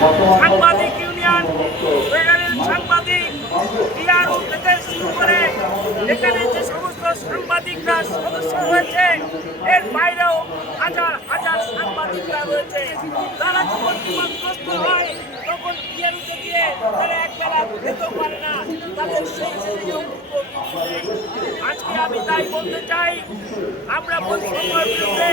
সাংবাদিক union, federal সাংবাদিক টিআরও থেকে শুরু করে এখানে যে সমস্ত সাংবাদিকরা সদস্য রয়েছে, এর বাইরেও হাজার হাজার সাংবাদিকরা রয়েছে। তারা যখন বিপদগ্রস্ত হয় তখন টিআরওতে গিয়ে তারা একবেলা খেতেও পারে না, তাদের সেই সুযোগ নেই। আজকে আমি তাই বলতে চাই, আমরা বৈষম্যের বিরুদ্ধে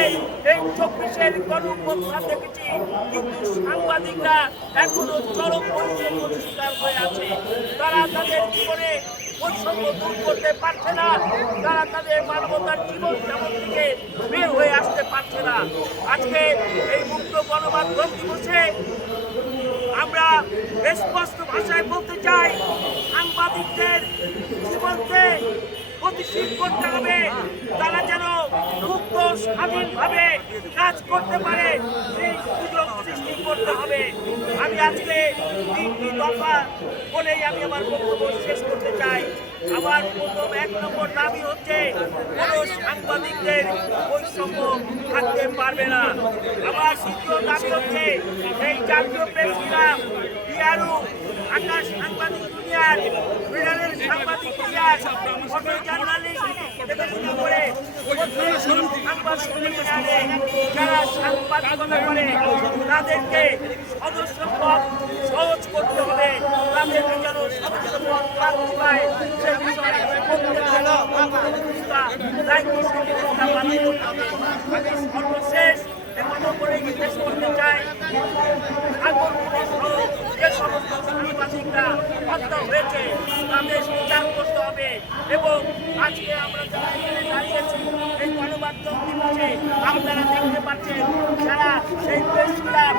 এই 24-এর গণঅভ্যুত্থান দেখেছি, কিন্তু সাংবাদিকরা এখনো চরম বৈষম্যের শিকার হয়ে আছে। তারা তাদের জীবনে বৈষম্য দূর করতে পারছে না, তারা তাদের মানবতার জীবন যেমন থেকে বের হয়ে আসতে পারছে না। আজকে এই মুক্ত গণমাধ্যম দিবসে আমরা স্পষ্ট ভাষায় বলতে চাই, সাংবাদিকদের জীবনকে গতিশীল করতে হবে, তারা যেন মুক্ত স্বাধীনভাবে কাজ করতে পারে সেই সুযোগ সৃষ্টি করতে হবে। আমি আজকে 3টি দফা বলেই আমি আমার বক্তব্য শেষ করতে চাই। আমার প্রথম 1 নম্বর দাবি হচ্ছে, কোনো সাংবাদিকদের বৈষম্য থাকতে পারবে না। আমার দ্বিতীয় দাবি হচ্ছে, এই জাতীয় প্রেস ক্লাব, টিআরও, আকাশ সাংবাদিক ইউনিয়ন, ফেডারেল সাংবাদিক ইউনিয়ন, ফটো জার্নালিস্ট থেকে শুরু করে সাংবাদিক ইউনিয়নে যারা সাংবাদিকতা করে তাদেরকে সদস্যপদ সহজ করতে হবে, তাদেরকে যেন সদস্যপদ প্রাপ্তি পায় সে বিষয়ে আমি সর্বশেষ এমনও করে জিজ্ঞেস করতে চাই, যে সমস্ত সাংবাদিকরা হত্যা হয়েছে তাদের বিচার করতে হবে। এবং আজকে আমরা যারা এখানে দাঁড়িয়েছি এই গণমাধ্যম দিবসে, আপনারা দেখতে পাচ্ছেন যারা সেই প্রেস ক্লাব